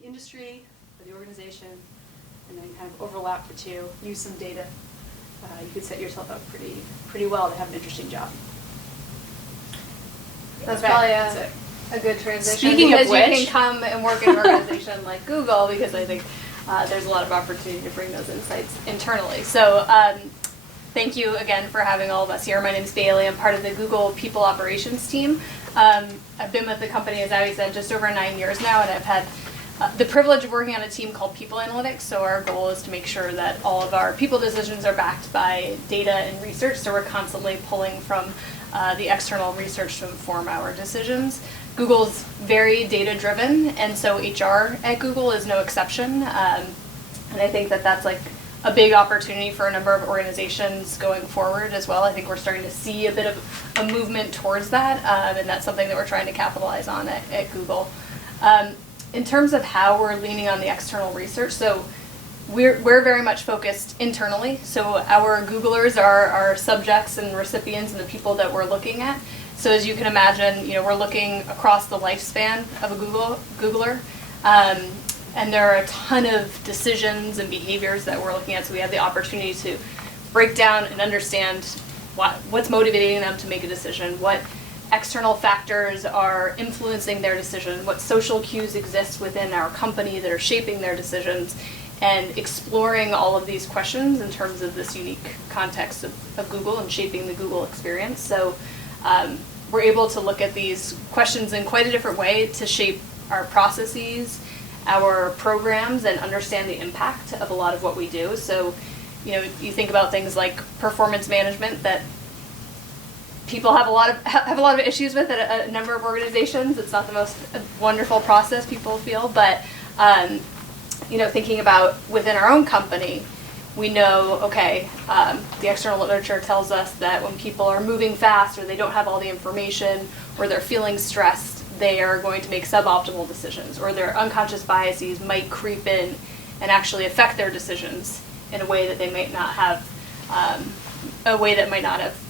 the industry or the organization, and then kind of overlap the two, use some data, you could set yourself up pretty well to have an interesting job. That's okay, probably that's a good transition. Speaking of which, you can come and work in an organization like Google, because I think there's a lot of opportunity to bring those insights internally. So thank you again for having all of us here. My name is Bailey. I'm part of the Google People Operations team. I've been with the company, as Abby said, just over 9 years now, and I've had the privilege of working on a team called People Analytics. So our goal is to make sure that all of our people decisions are backed by data and research. So we're constantly pulling from the external research to inform our decisions. Google's very data-driven, and so HR at Google is no exception. And I think that that's like a big opportunity for a number of organizations going forward as well. I think we're starting to see a bit of a movement towards that, and that's something that we're trying to capitalize on at Google. In terms of how we're leaning on the external research, so we're very much focused internally. So our Googlers are our subjects and recipients and the people that we're looking at. So as you can imagine, we're looking across the lifespan of a Googler. And there are a ton of decisions and behaviors that we're looking at, so we have the opportunity to break down and understand what's motivating them to make a decision, what external factors are influencing their decision, what social cues exist within our company that are shaping their decisions, and exploring all of these questions in terms of this unique context of Google and shaping the Google experience. So we're able to look at these questions in quite a different way to shape our processes, our programs, and understand the impact of a lot of what we do. So, you think about things like performance management that people have a lot of issues with at a number of organizations. It's not the most wonderful process, people feel, but thinking about within our own company, we know, okay, the external literature tells us that when people are moving fast or they don't have all the information or they're feeling stressed, they are going to make suboptimal decisions, or their unconscious biases might creep in and actually affect their decisions in a way that they might not have,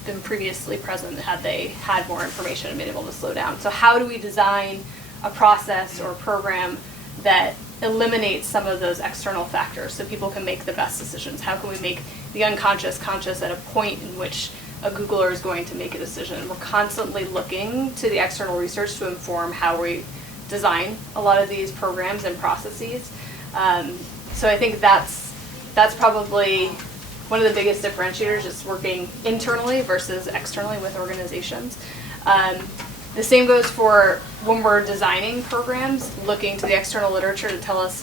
been previously present had they had more information and been able to slow down. So how do we design a process or a program that eliminates some of those external factors so people can make the best decisions? How can we make the unconscious conscious at a point in which a Googler is going to make a decision? We're constantly looking to the external research to inform how we design a lot of these programs and processes. So I think that's probably one of the biggest differentiators, just working internally versus externally with organizations. The same goes for when we're designing programs, looking to the external literature to tell us,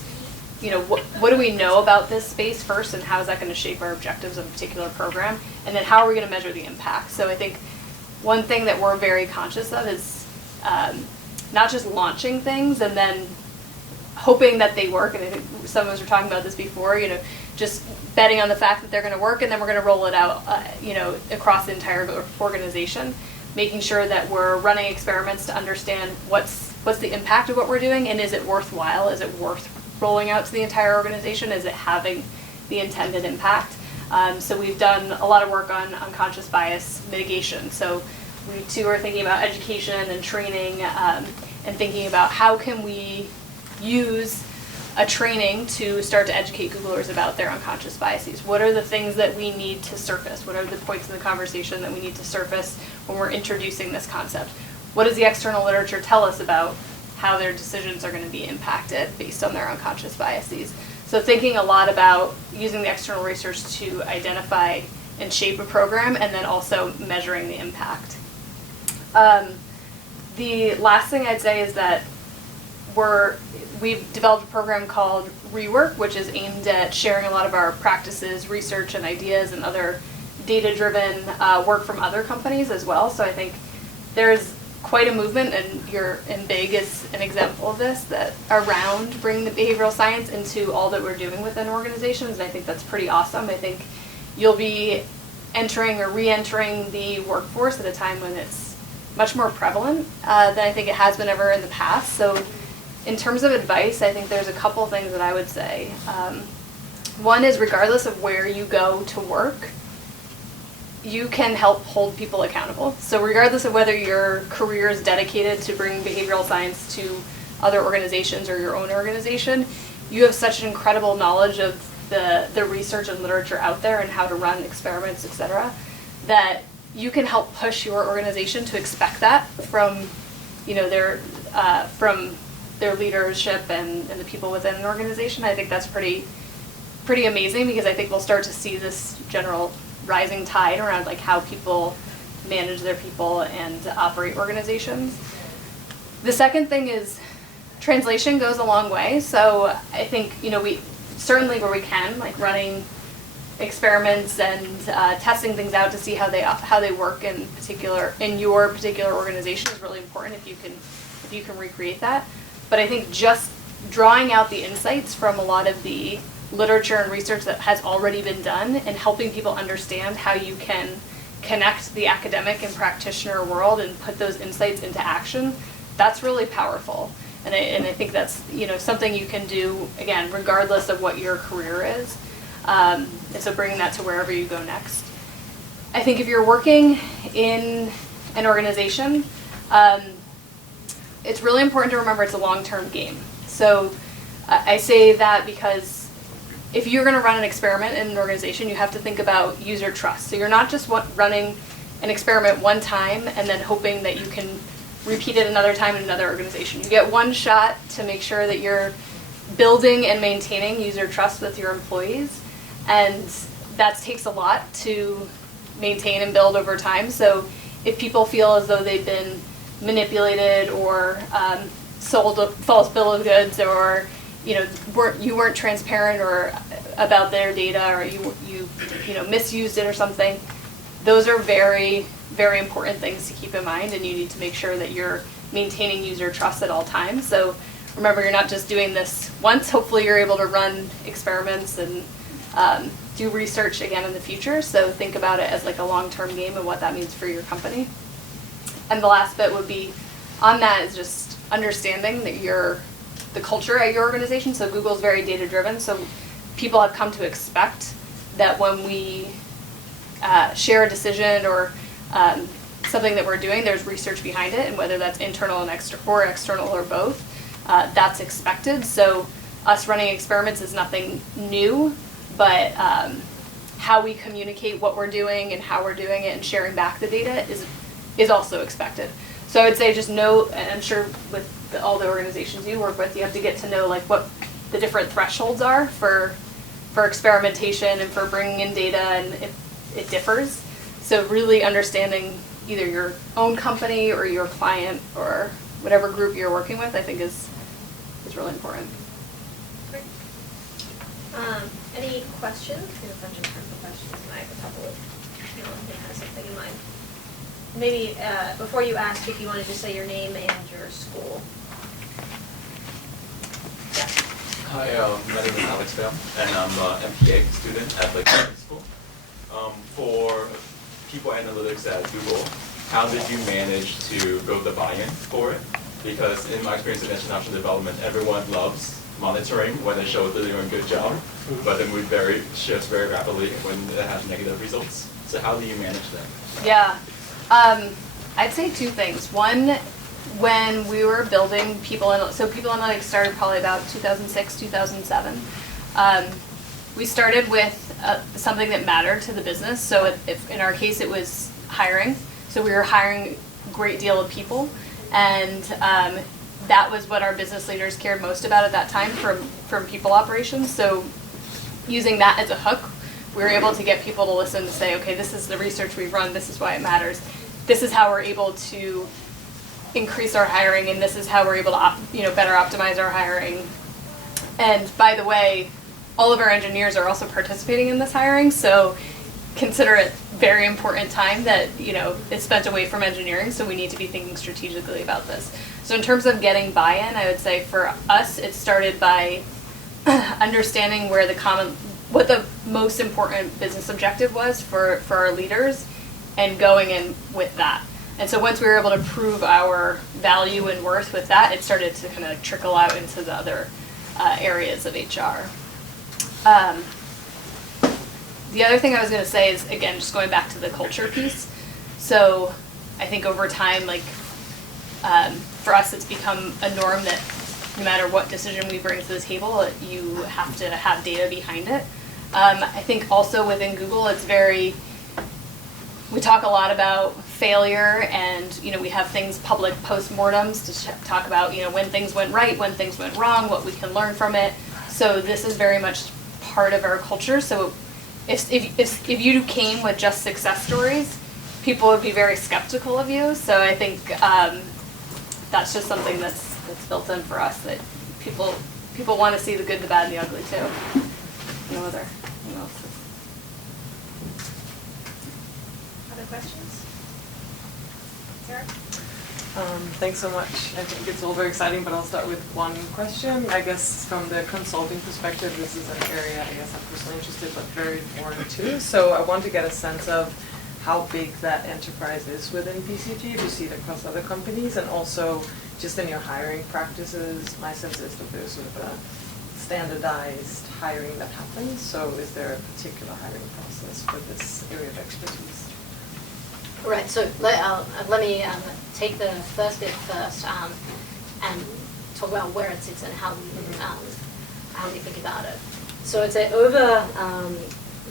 what do we know about this space first, and how is that going to shape our objectives of a particular program, and then how are we going to measure the impact? So I think one thing that we're very conscious of is not just launching things and then hoping that they work, and I think some of us were talking about this before, just betting on the fact that they're going to work and then we're going to roll it out, across the entire organization, making sure that we're running experiments to understand what's the impact of what we're doing, and is it worthwhile? Is it worth rolling out to the entire organization? Is it having the intended impact? So we've done a lot of work on unconscious bias mitigation. So we too are thinking about education and training, and thinking about how can we use a training to start to educate Googlers about their unconscious biases. What are the things that we need to surface? What are the points in the conversation that we need to surface when we're introducing this concept? What does the external literature tell us about how their decisions are going to be impacted based on their unconscious biases? So thinking a lot about using the external research to identify and shape a program, and then also measuring the impact. The last thing I'd say is that we've developed a program called Rework, which is aimed at sharing a lot of our practices, research, and ideas, and other data-driven work from other companies as well. So I think there's quite a movement, and Big is an example of this, that around bringing the behavioral science into all that we're doing within organizations, and I think that's pretty awesome. I think you'll be entering or re-entering the workforce at a time when it's much more prevalent than I think it has been ever in the past. So in terms of advice, I think there's a couple things that I would say. One is, regardless of where you go to work, you can help hold people accountable. So regardless of whether your career is dedicated to bring behavioral science to other organizations or your own organization, you have such an incredible knowledge of the research and literature out there and how to run experiments, etc., that you can help push your organization to expect that from, from their leadership and the people within an organization. I think that's pretty amazing, because I think we'll start to see this general rising tide around like how people manage their people and operate organizations. The second thing is translation goes a long way. So I think, we certainly, where we can, like running experiments and testing things out to see how they work in your particular organization is really important if you can recreate that. But I think just drawing out the insights from a lot of the literature and research that has already been done and helping people understand how you can connect the academic and practitioner world and put those insights into action, that's really powerful. And I think that's something you can do, again, regardless of what your career is. And so bringing that to wherever you go next. I think if you're working in an organization, it's really important to remember it's a long-term game. So I say that because if you're going to run an experiment in an organization, you have to think about user trust. So you're not just running an experiment one time and then hoping that you can repeat it another time in another organization. You get one shot to make sure that you're building and maintaining user trust with your employees, and that takes a lot to maintain and build over time. So if people feel as though they've been manipulated or sold a false bill of goods, or you weren't transparent or about their data, or you misused it or something, those are very, very important things to keep in mind, and you need to make sure that you're maintaining user trust at all times. So remember, you're not just doing this once. Hopefully you're able to run experiments and do research again in the future. So think about it as like a long-term game and what that means for your company. And the last bit would be on that is just understanding that the culture at your organization. So Google's very data-driven, so people have come to expect that when we share a decision or something that we're doing, there's research behind it, and whether that's internal and external or both, that's expected. So us running experiments is nothing new, but how we communicate what we're doing and how we're doing it and sharing back the data is also expected. So I would say just know, and I'm sure with all the organizations you work with, you have to get to know like what the different thresholds are for experimentation and for bringing in data, and it differs. So really understanding either your own company or your client or whatever group you're working with, I think is really important. Great. Any questions? We have a bunch of time for questions, and I have a couple of, that has something in mind. Maybe before you ask, if you wanted to say your name and your school. Yeah. Hi, my name is Alex Bell, and I'm an MPA student at the Graduate School. For people analytics at Google, how did you manage to build the buy-in for it? Because in my experience in international development, everyone loves monitoring when they show that they're doing a good job, but then shifts very rapidly when it has negative results. So how do you manage that? Yeah, I'd say two things. One, when we were building People Analytics started probably about 2006, 2007. We started with something that mattered to the business. So if in our case it was hiring. So we were hiring a great deal of people, and that was what our business leaders cared most about at that time from people operations. So using that as a hook, we were able to get people to listen and say, okay, this is the research we've run, this is why it matters, this is how we're able to increase our hiring, and this is how we're able to better optimize our hiring. And by the way, all of our engineers are also participating in this hiring, so consider it very important time that is spent away from engineering, so we need to be thinking strategically about this. So in terms of getting buy-in, I would say for us it started by understanding what the most important business objective was for our leaders, and going in with that. And so once we were able to prove our value and worth with that, it started to kind of trickle out into the other areas of HR. The other thing I was going to say is, again, just going back to the culture piece. So I think over time, for us, it's become a norm that no matter what decision we bring to the table, you have to have data behind it. I think also within Google, it's we talk a lot about failure, and we have things, public postmortems, to talk about when things went right, when things went wrong, what we can learn from it. So this is very much part of our culture. So if you came with just success stories, people would be very skeptical of you. So I think that's just something that's built in for us, that people want to see the good, the bad, and the ugly too. Other questions? Sarah? Thanks so much. I think it's all very exciting, but I'll start with one question. I guess from the consulting perspective, this is an area I guess I'm personally interested, but very foreign too. So I want to get a sense of how big that enterprise is within BCG, if you see it across other companies, and also just in your hiring practices. My sense is that there's sort of a standardized hiring that happens. So is there a particular hiring process for this area of expertise? Right, so let me take the first bit first and talk about where it sits and how we think about it. So I'd say over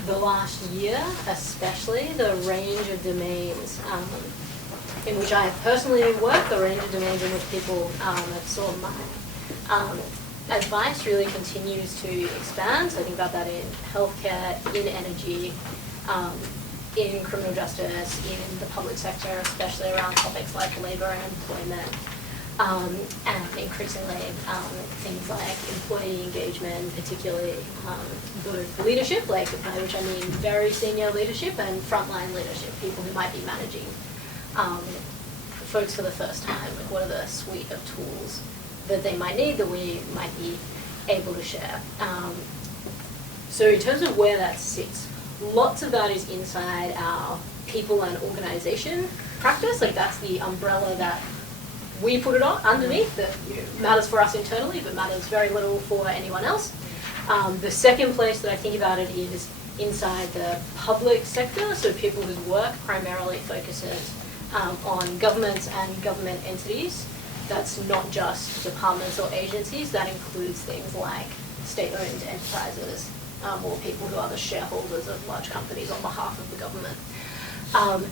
the last year, especially, the range of domains in which I have personally worked, the range of domains in which people have sought my advice really continues to expand. So I think about that in healthcare, in energy, in criminal justice, in the public sector, especially around topics like labour and employment, and increasingly things like employee engagement, particularly both leadership, by which I mean very senior leadership, and frontline leadership, people who might be managing folks for the first time. What are the suite of tools that they might need that we might be able to share? So in terms of where that sits, lots of that is inside our people and organization practice. That's the umbrella that we put it on underneath, that matters for us internally, but matters very little for anyone else. The second place that I think about it is inside the public sector, so people whose work primarily focuses on governments and government entities. That's not just departments or agencies, that includes things like state-owned enterprises, or people who are the shareholders of large companies on behalf of the government.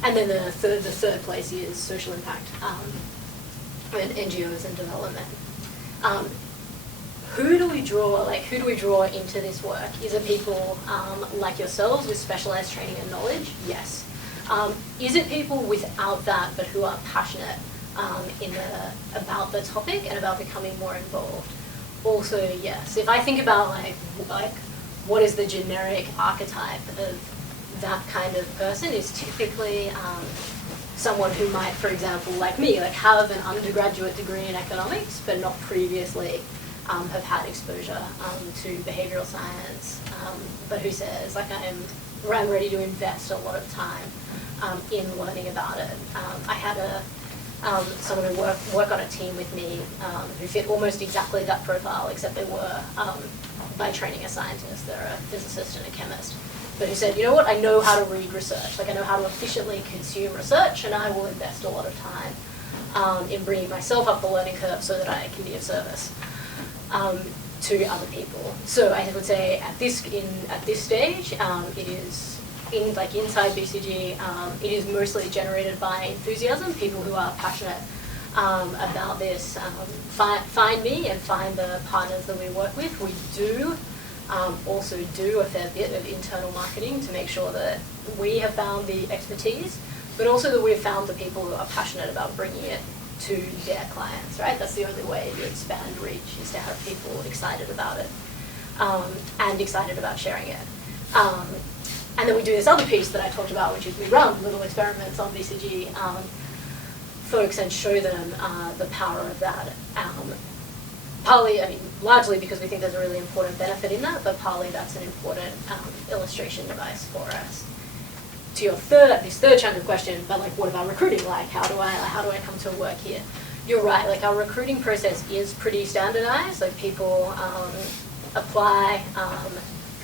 And then the third place is social impact and NGOs and development. Who do we draw into this work? Is it people like yourselves with specialized training and knowledge? Yes. Is it people without that but who are passionate about the topic and about becoming more involved? Also, yes. If I think about what is the generic archetype of that kind of person, is typically someone who might, for example, like me, have an undergraduate degree in economics, but not previously have had exposure to behavioural science, but who says, I'm ready to invest a lot of time in learning about it. I had someone who work on a team with me who fit almost exactly that profile, except they were by training a scientist. They're a physicist and a chemist, but who said, you know what, I know how to read research. I know how to efficiently consume research, and I will invest a lot of time in bringing myself up the learning curve so that I can be of service to other people. So I would say at this stage, it is inside BCG. It is mostly generated by enthusiasm, people who are passionate about this. Find me and find the partners that we work with. We do also do a fair bit of internal marketing to make sure that we have found the expertise, but also that we've found the people who are passionate about bringing it to their clients, right? That's the only way you expand reach, is to have people excited about it and excited about sharing it. And then we do this other piece that I talked about, which is we run little experiments on BCG folks and show them the power of that. Partly, largely because we think there's a really important benefit in that, but partly that's an important illustration device for us. To your this third chunk of question, but what about recruiting? How do I come to work here? You're right. Our recruiting process is pretty standardized. People apply.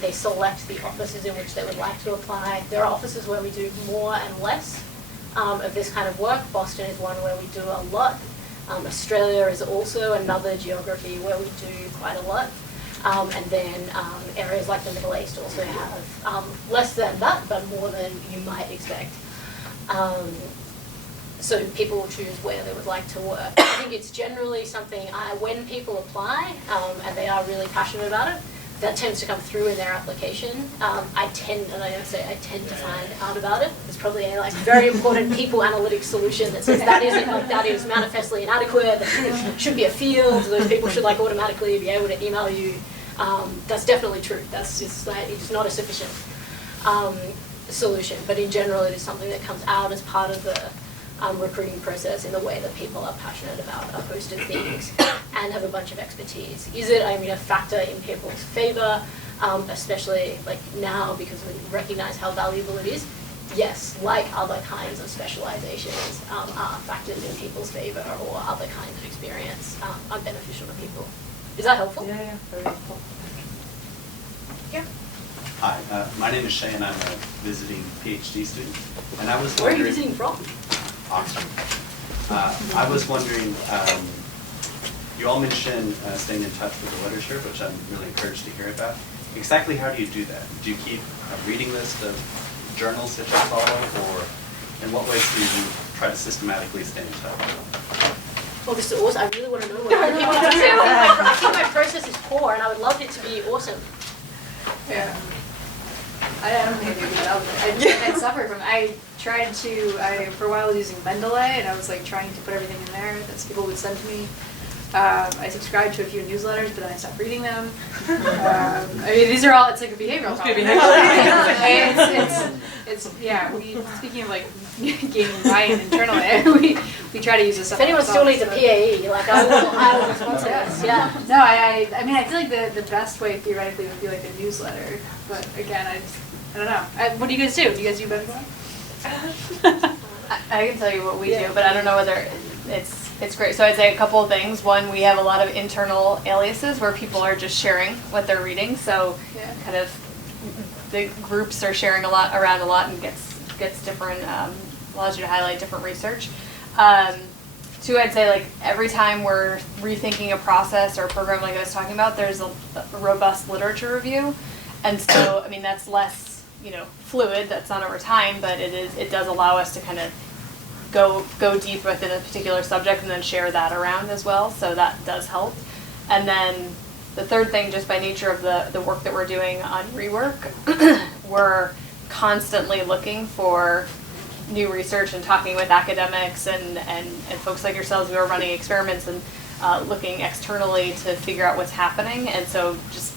They select the offices in which they would like to apply. There are offices where we do more and less of this kind of work. Boston is one where we do a lot. Australia is also another geography where we do quite a lot. And then areas like the Middle East also have less than that, but more than you might expect. So people will choose where they would like to work. I think it's generally something, when people apply and they are really passionate about it, that tends to come through in their application. I tend to find out about it. There's probably a very important people analytics solution that says that is manifestly inadequate, that should be a field, those people should automatically be able to email you. That's definitely true. That's just it's not a sufficient solution, but in general it is something that comes out as part of the recruiting process in the way that people are passionate about a host of things and have a bunch of expertise. Is it, a factor in people's favour, especially now because we recognise how valuable it is? Yes, like other kinds of specialisations are factors in people's favour, or other kinds of experience are beneficial to people. Is that helpful? Yeah, very helpful. Yeah. Hi, my name is Shay and I'm a visiting PhD student. And I was Where are you wondering... visiting from? Oxford. I was wondering, you all mentioned staying in touch with the literature, which I'm really encouraged to hear about. Exactly how do you do that? Do you keep a reading list of journals that you follow, or in what ways do you try to systematically stay in touch? Well, this is awesome. I really want to know what other people do. I think my process is poor, and I would love it to be awesome. Yeah. I don't think I do a good job of it. I suffer from it. For a while I was using Mendeley, and I was trying to put everything in there that people would send to me. I subscribed to a few newsletters, but then I stopped reading them. These are all, it's like a behavioral problem. Speaking of gaining buy-in internally, we try to use this stuff. If anyone still needs a PAE, I will sponsor this. Yeah. No, I feel like the best way theoretically would be a newsletter, but again, I don't know. What do you guys do? Do you guys do better than I can tell you what we do, but I don't know whether it's great. So I'd say a couple of things. One, we have a lot of internal aliases where people are just sharing what they're reading. So kind of the groups are sharing around a lot and gets different, allows you to highlight different research. Two, I'd say every time we're rethinking a process or a program like I was talking about, there's a robust literature review. And so, that's less fluid, that's not over time, but it does allow us to kind of go deep within a particular subject and then share that around as well, so that does help. And then the third thing, just by nature of the work that we're doing on rework, we're constantly looking for new research and talking with academics and folks like yourselves who are running experiments and looking externally to figure out what's happening. And so just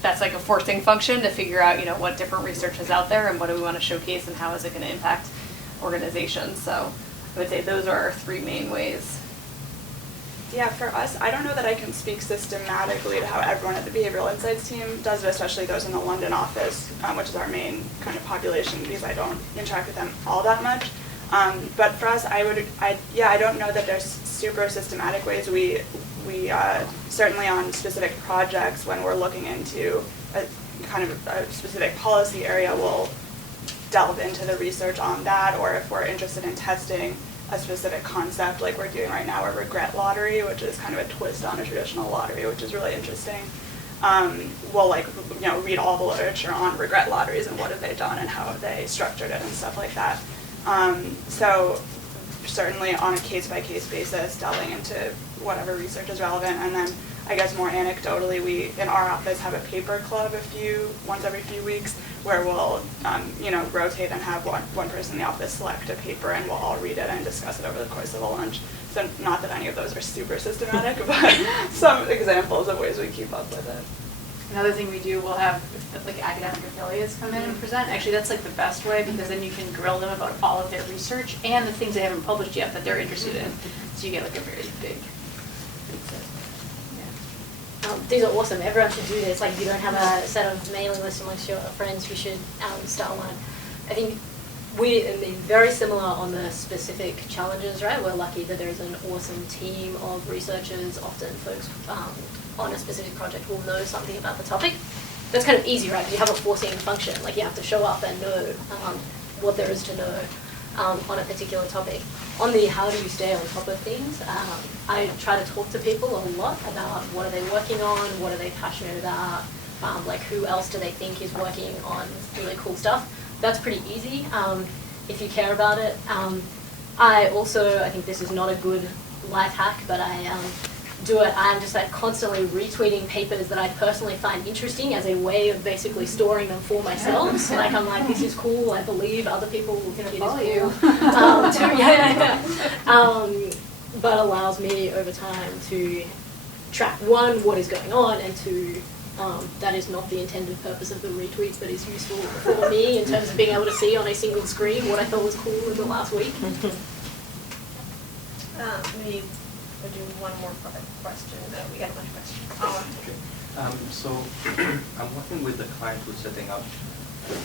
that's a forcing function to figure out, what different research is out there and what do we want to showcase and how is it going to impact organizations. So I would say those are our three main ways. Yeah, for us, I don't know that I can speak systematically to how everyone at the Behavioural Insights team does it, especially those in the London office, which is our main kind of population, because I don't interact with them all that much. But for us, I don't know that there's super systematic ways. We certainly on specific projects, when we're looking into a kind of a specific policy area, we'll delve into the research on that, or if we're interested in testing a specific concept like we're doing right now, a regret lottery, which is kind of a twist on a traditional lottery, which is really interesting. We'll read all the literature on regret lotteries and what have they done and how have they structured it and stuff like that. So certainly on a case-by-case basis, delving into whatever research is relevant. And then I guess more anecdotally, we in our office have a paper club once every few weeks, where we'll rotate and have one person in the office select a paper and we'll all read it and discuss it over the course of a lunch. So not that any of those are super systematic, but some examples of ways we keep up with it. Another thing we do, we'll have academic affiliates come in and present. Actually, that's the best way, because then you can grill them about all of their research and the things they haven't published yet that they're interested in. So you get a very big These are awesome. Everyone should do this. If you don't have a set of mailing lists amongst your friends, you should start one. I think we're very similar on the specific challenges, right? We're lucky that there's an awesome team of researchers. Often folks on a specific project will know something about the topic. That's kind of easy, right? Because you have a forcing function. You have to show up and know what there is to know. on a particular topic. On the how do you stay on top of things, I try to talk to people a lot about what are they working on, what are they passionate about, like who else do they think is working on really cool stuff. That's pretty easy if you care about it. I think this is not a good life hack, but I'm just like constantly retweeting papers that I personally find interesting as a way of basically storing them for myself. So like I'm like, this is cool, I believe other people will think it is cool. But allows me over time to track, one, what is going on, and two, that is not the intended purpose of the retweet, but is useful for me in terms of being able to see on a single screen what I thought was cool in the last week. Maybe we'll do one more question. We got a bunch of questions. Okay. So I'm working with a client who's setting up,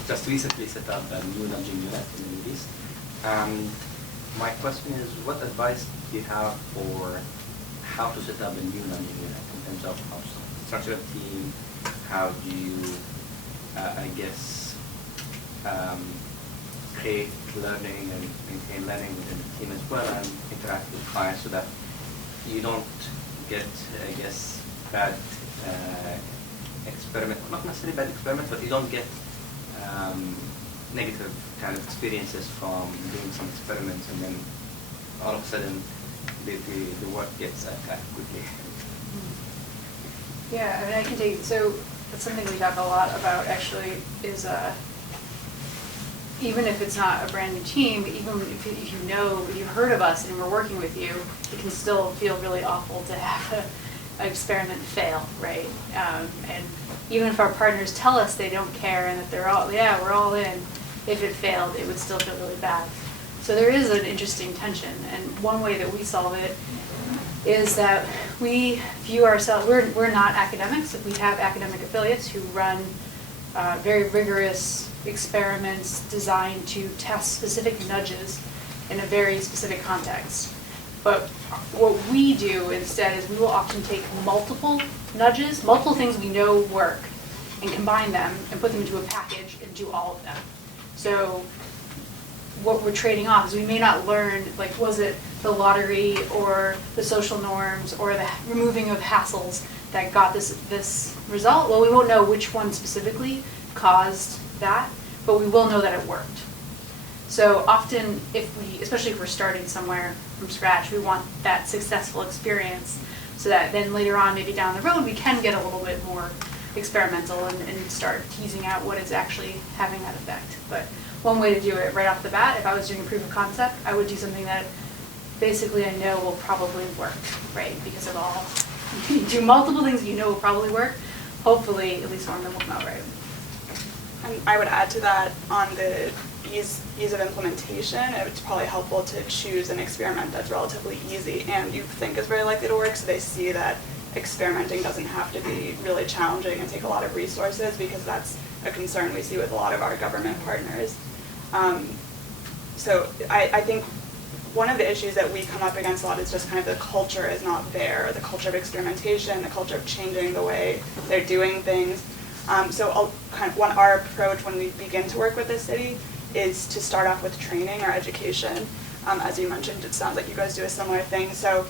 just recently set up a new nudging unit in the Middle East. And my question is, what advice do you have for how to set up a new nudging unit in terms of how to structure a team? How do you, create learning and maintain learning within the team as well, and interact with clients so that you don't get, bad experiment, not necessarily bad experiment, but you don't get negative kind of experiences from doing some experiments and then all of a sudden the work gets cut quickly. Yeah, I mean, I can take, so that's something we talk a lot about actually is even if it's not a brand new team, even if you know, you've heard of us and we're working with you, it can still feel really awful to have an experiment fail, right? And even if our partners tell us they don't care and that they're all, yeah, we're all in, if it failed, it would still feel really bad. So there is an interesting tension, and one way that we solve it is that we view ourselves, we're not academics. We have academic affiliates who run very rigorous experiments designed to test specific nudges in a very specific context. But what we do instead is we will often take multiple nudges, multiple things we know work, and combine them and put them into a package and do all of them. So what we're trading off is we may not learn, like, was it the lottery or the social norms or the removing of hassles that got this result? Well, we won't know which one specifically caused that, but we will know that it worked. So often, especially if we're starting somewhere from scratch, we want that successful experience so that then later on, maybe down the road, we can get a little bit more experimental and start teasing out what is actually having that effect. But one way to do it right off the bat, if I was doing a proof of concept, I would do something that basically I know will probably work, right? Because of all, you do multiple things you know will probably work. Hopefully, at least one of them will come out right. And I would add to that on the ease of implementation, it's probably helpful to choose an experiment that's relatively easy and you think is very likely to work, so they see that experimenting doesn't have to be really challenging and take a lot of resources, because that's a concern we see with a lot of our government partners. So I think one of the issues that we come up against a lot is just kind of the culture is not there, the culture of experimentation, the culture of changing the way they're doing things. So our approach when we begin to work with the city is to start off with training or education. As you mentioned, it sounds like you guys do a similar thing. So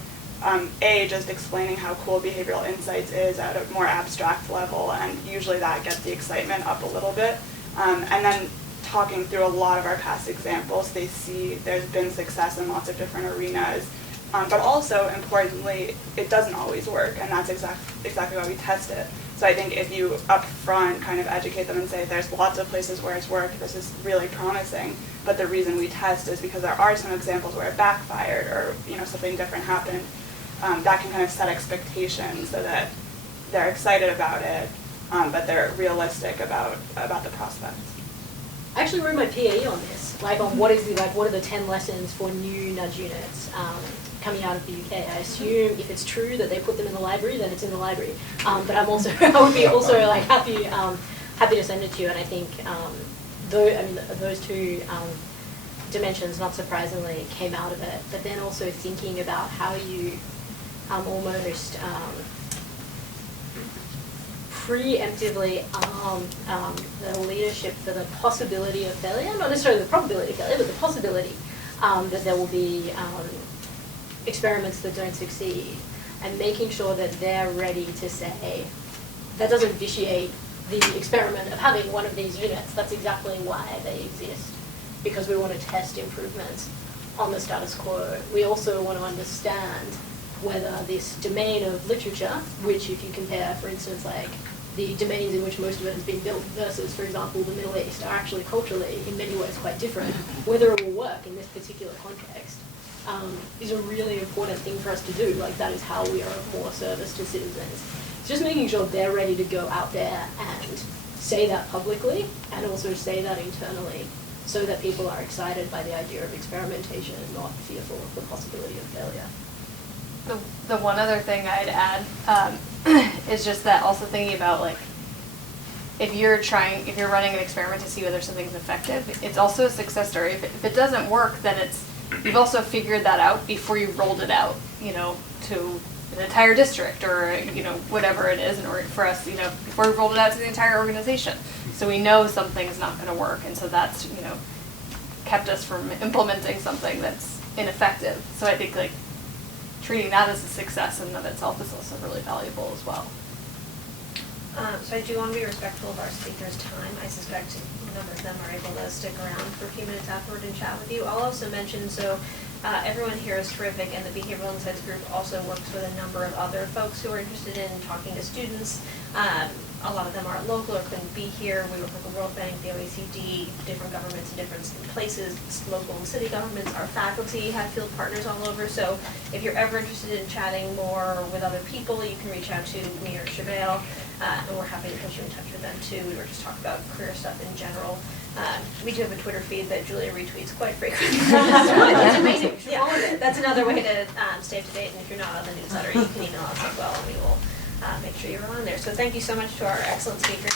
just explaining how cool Behavioral Insights is at a more abstract level, and usually that gets the excitement up a little bit. And then talking through a lot of our past examples, they see there's been success in lots of different arenas. But also, importantly, it doesn't always work, and that's exactly why we test it. So I think if you up front kind of educate them and say there's lots of places where it's worked, this is really promising, but the reason we test is because there are some examples where it backfired or something different happened, that can kind of set expectations so that they're excited about it, but they're realistic about the prospects. I actually wrote my PE on this, on what are the 10 lessons for new nudge units coming out of the UK. I assume if it's true that they put them in the library, then it's in the library. But I would be also happy to send it to you. And I think those two dimensions, not surprisingly, came out of it. But then also thinking about how you almost preemptively arm the leadership for the possibility of failure, not necessarily the probability of failure, but the possibility that there will be experiments that don't succeed, and making sure that they're ready to say, that doesn't vitiate the experiment of having one of these units. That's exactly why they exist, because we want to test improvements on the status quo. We also want to understand whether this domain of literature, which if you compare, for instance, like the domains in which most of it has been built versus, for example, the Middle East, are actually culturally, in many ways, quite different. Whether it will work in this particular context is a really important thing for us to do. Like, that is how we are of more service to citizens. It's just making sure they're ready to go out there and say that publicly, and also say that internally, so that people are excited by the idea of experimentation and not fearful of the possibility of failure. The one other thing I'd add is just that also thinking about, like, if you're running an experiment to see whether something's effective, it's also a success story. If it doesn't work, then you've also figured that out before you've rolled it out, to an entire district or, whatever it is. And for us, before we've rolled it out to the entire organization. So we know something's not going to work. And so that's, kept us from implementing something that's ineffective. So I think, like, treating that as a success in and of itself is also really valuable as well. So I do want to be respectful of our speakers' time. I suspect a number of them are able to stick around for a few minutes afterward and chat with you. I'll also mention, everyone here is terrific, and the Behavioural Insights group also works with a number of other folks who are interested in talking to students. A lot of them aren't local or couldn't be here. We work with the World Bank, the OECD, different governments in different places, local and city governments. Our faculty have field partners all over. So if you're ever interested in chatting more with other people, you can reach out to me or Chevelle, and we're happy to put you in touch with them too, or just talk about career stuff in general. We do have a Twitter feed that Julia retweets quite frequently. It's amazing. You should follow it. That's another way to stay up to date. And if you're not on the newsletter, you can email us as well, and we will make sure you're on there. So thank you so much to our excellent speakers.